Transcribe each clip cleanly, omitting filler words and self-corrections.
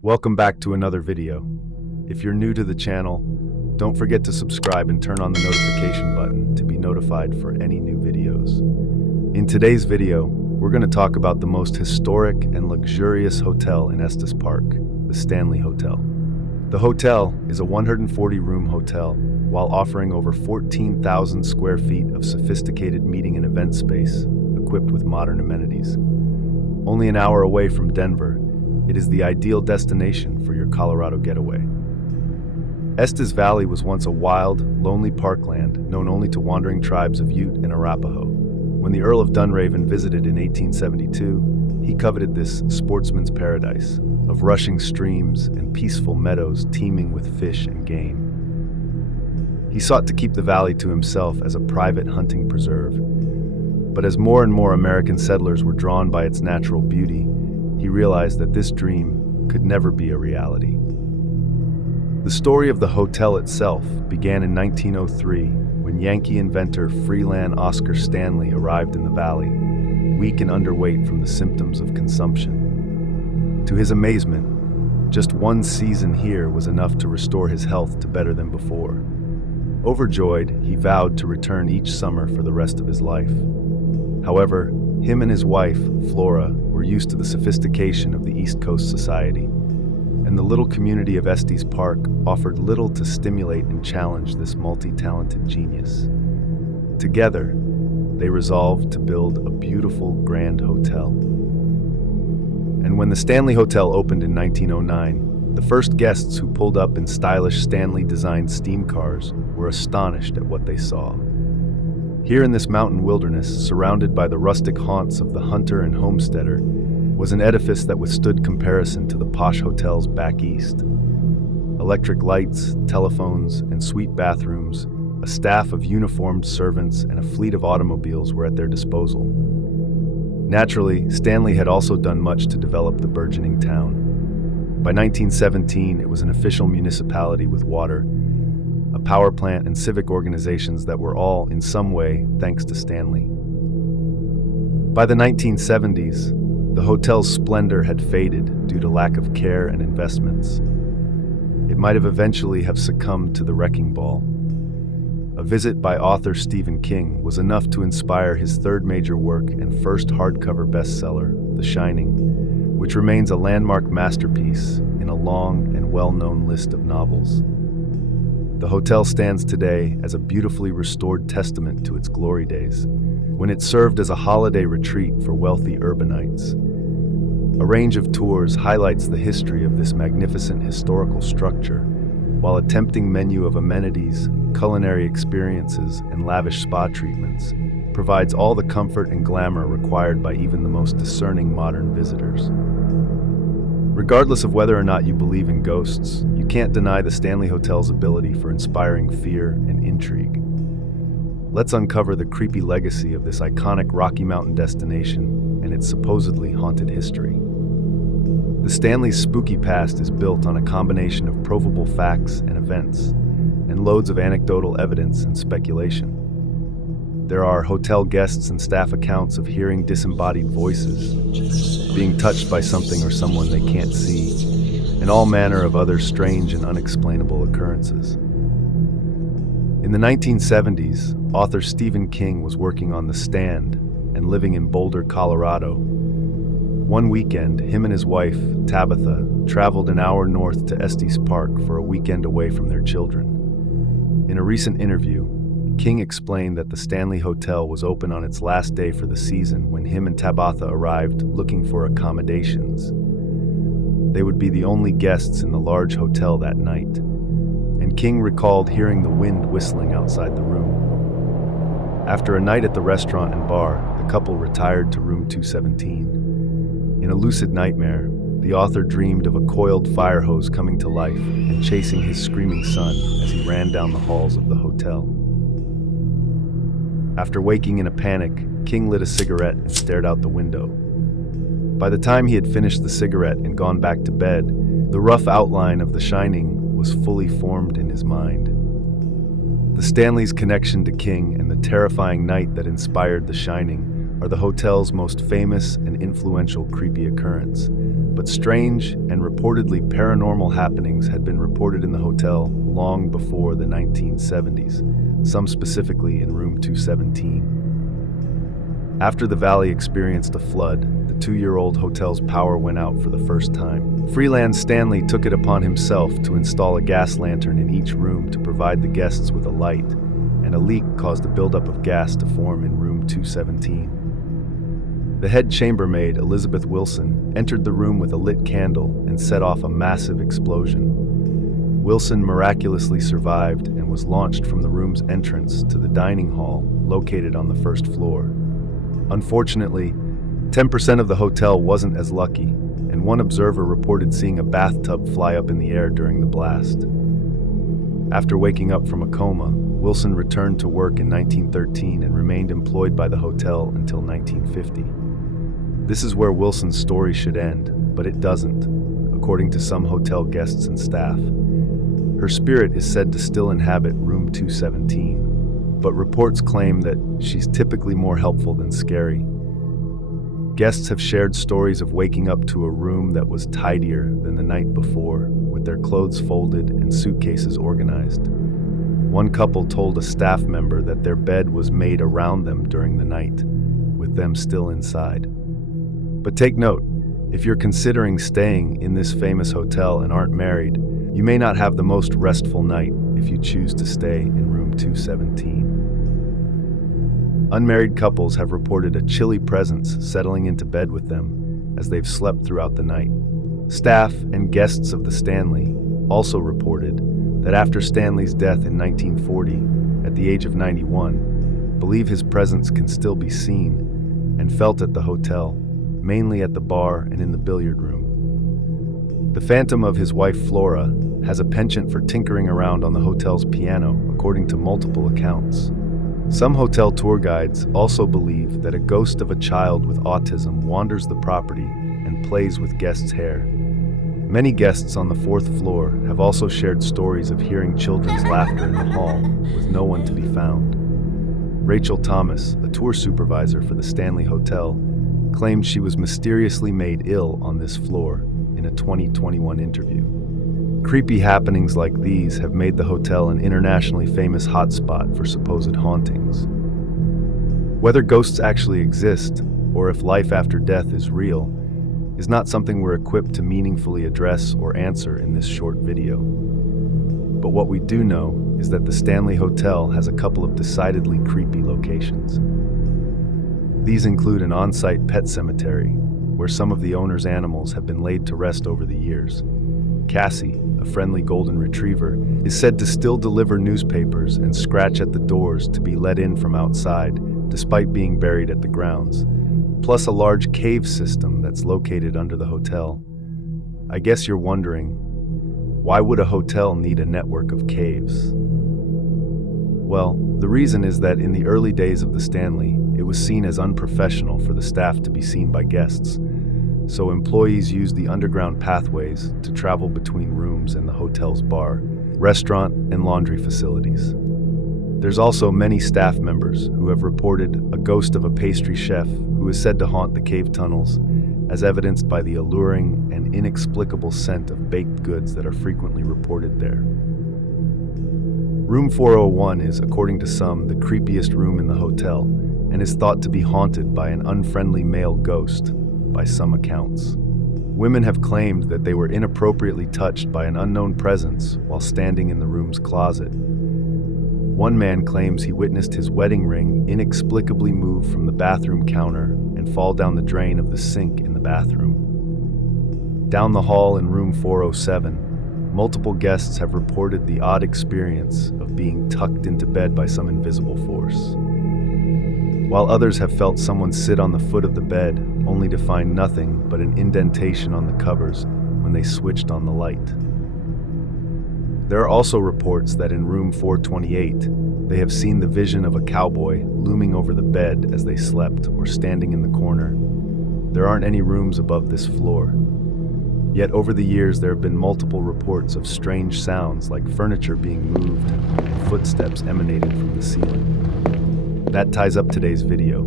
Welcome back to another video. If you're new to the channel, don't forget to subscribe and turn on the notification button to be notified for any new videos. In today's video, we're going to talk about the most historic and luxurious hotel in Estes Park, the Stanley Hotel. The hotel is a 140-room hotel while offering over 14,000 square feet of sophisticated meeting and event space equipped with modern amenities. Only an hour away from Denver, it is the ideal destination for your Colorado getaway. Estes Valley was once a wild, lonely parkland known only to wandering tribes of Ute and Arapaho. When the Earl of Dunraven visited in 1872, he coveted this sportsman's paradise of rushing streams and peaceful meadows teeming with fish and game. He sought to keep the valley to himself as a private hunting preserve. But as more and more American settlers were drawn by its natural beauty, he realized that this dream could never be a reality. The story of the hotel itself began in 1903 when Yankee inventor Freeland Oscar Stanley arrived in the valley, weak and underweight from the symptoms of consumption. To his amazement, just one season here was enough to restore his health to better than before. Overjoyed, he vowed to return each summer for the rest of his life. However, him and his wife, Flora, were used to the sophistication of the East Coast society, and the little community of Estes Park offered little to stimulate and challenge this multi-talented genius. Together, they resolved to build a beautiful, grand hotel. And when the Stanley Hotel opened in 1909, the first guests who pulled up in stylish Stanley-designed steam cars were astonished at what they saw. Here in this mountain wilderness, surrounded by the rustic haunts of the hunter and homesteader, was an edifice that withstood comparison to the posh hotels back east. Electric lights, telephones, and suite bathrooms, a staff of uniformed servants, and a fleet of automobiles were at their disposal. Naturally, Stanley had also done much to develop the burgeoning town. By 1917, it was an official municipality with water, a power plant, and civic organizations that were all, in some way, thanks to Stanley. By the 1970s, the hotel's splendor had faded due to lack of care and investments. It might have eventually succumbed to the wrecking ball. A visit by author Stephen King was enough to inspire his third major work and first hardcover bestseller, The Shining, which remains a landmark masterpiece in a long and well-known list of novels. The hotel stands today as a beautifully restored testament to its glory days, when it served as a holiday retreat for wealthy urbanites. A range of tours highlights the history of this magnificent historical structure, while a tempting menu of amenities, culinary experiences, and lavish spa treatments provides all the comfort and glamour required by even the most discerning modern visitors. Regardless of whether or not you believe in ghosts, you can't deny the Stanley Hotel's ability for inspiring fear and intrigue. Let's uncover the creepy legacy of this iconic Rocky Mountain destination and its supposedly haunted history. The Stanley's spooky past is built on a combination of provable facts and events, and loads of anecdotal evidence and speculation. There are hotel guests and staff accounts of hearing disembodied voices, being touched by something or someone they can't see, and all manner of other strange and unexplainable occurrences. In the 1970s, author Stephen King was working on The Stand and living in Boulder, Colorado. One weekend, him and his wife, Tabitha, traveled an hour north to Estes Park for a weekend away from their children. In a recent interview, King explained that the Stanley Hotel was open on its last day for the season when him and Tabitha arrived looking for accommodations. They would be the only guests in the large hotel that night, and King recalled hearing the wind whistling outside the room. After a night at the restaurant and bar, the couple retired to room 217. In a lucid nightmare, the author dreamed of a coiled fire hose coming to life and chasing his screaming son as he ran down the halls of the hotel. After waking in a panic, King lit a cigarette and stared out the window. By the time he had finished the cigarette and gone back to bed, the rough outline of The Shining was fully formed in his mind. The Stanley's connection to King and the terrifying night that inspired The Shining are the hotel's most famous and influential creepy occurrence, but strange and reportedly paranormal happenings had been reported in the hotel long before the 1970s, some specifically in room 217. After the valley experienced a flood, the 2-year-old hotel's power went out for the first time. Freelance Stanley took it upon himself to install a gas lantern in each room to provide the guests with a light, and a leak caused a buildup of gas to form in room 217. The head chambermaid, Elizabeth Wilson, entered the room with a lit candle and set off a massive explosion. Wilson miraculously survived and was launched from the room's entrance to the dining hall located on the first floor. Unfortunately, 10% of the hotel wasn't as lucky, and one observer reported seeing a bathtub fly up in the air during the blast. After waking up from a coma, Wilson returned to work in 1913 and remained employed by the hotel until 1950. This is where Wilson's story should end, but it doesn't, according to some hotel guests and staff. Her spirit is said to still inhabit room 217, but reports claim that she's typically more helpful than scary. Guests have shared stories of waking up to a room that was tidier than the night before, with their clothes folded and suitcases organized. One couple told a staff member that their bed was made around them during the night, with them still inside. But take note, if you're considering staying in this famous hotel and aren't married, you may not have the most restful night if you choose to stay in room 217. Unmarried couples have reported a chilly presence settling into bed with them as they've slept throughout the night. Staff and guests of the Stanley also reported that after Stanley's death in 1940, at the age of 91, believe his presence can still be seen and felt at the hotel, mainly at the bar and in the billiard room. The phantom of his wife Flora has a penchant for tinkering around on the hotel's piano, according to multiple accounts. Some hotel tour guides also believe that a ghost of a child with autism wanders the property and plays with guests' hair. Many guests on the 4th floor have also shared stories of hearing children's laughter in the hall, with no one to be found. Rachel Thomas, a tour supervisor for the Stanley Hotel, claimed she was mysteriously made ill on this floor in a 2021 interview. Creepy happenings like these have made the hotel an internationally famous hotspot for supposed hauntings. Whether ghosts actually exist, or if life after death is real, is not something we're equipped to meaningfully address or answer in this short video. But what we do know is that the Stanley Hotel has a couple of decidedly creepy locations. These include an on-site pet cemetery, where some of the owner's animals have been laid to rest over the years. Cassie, a friendly golden retriever, is said to still deliver newspapers and scratch at the doors to be let in from outside, despite being buried at the grounds, plus a large cave system that's located under the hotel. I guess you're wondering, why would a hotel need a network of caves? Well, the reason is that in the early days of the Stanley, it was seen as unprofessional for the staff to be seen by guests, so employees used the underground pathways to travel between rooms and the hotel's bar, restaurant, and laundry facilities. There's also many staff members who have reported a ghost of a pastry chef who is said to haunt the cave tunnels, as evidenced by the alluring and inexplicable scent of baked goods that are frequently reported there. Room 401 is, according to some, the creepiest room in the hotel, and is thought to be haunted by an unfriendly male ghost, by some accounts. Women have claimed that they were inappropriately touched by an unknown presence while standing in the room's closet. One man claims he witnessed his wedding ring inexplicably move from the bathroom counter and fall down the drain of the sink in the bathroom. Down the hall in room 407, multiple guests have reported the odd experience of being tucked into bed by some invisible force, while others have felt someone sit on the foot of the bed only to find nothing but an indentation on the covers when they switched on the light. There are also reports that in room 428, they have seen the vision of a cowboy looming over the bed as they slept or standing in the corner. There aren't any rooms above this floor. Yet over the years there have been multiple reports of strange sounds like furniture being moved and footsteps emanating from the ceiling. That ties up today's video.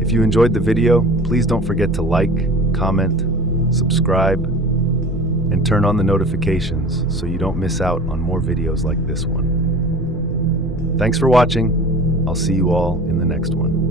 If you enjoyed the video, please don't forget to like, comment, subscribe, and turn on the notifications so you don't miss out on more videos like this one. Thanks for watching. I'll see you all in the next one.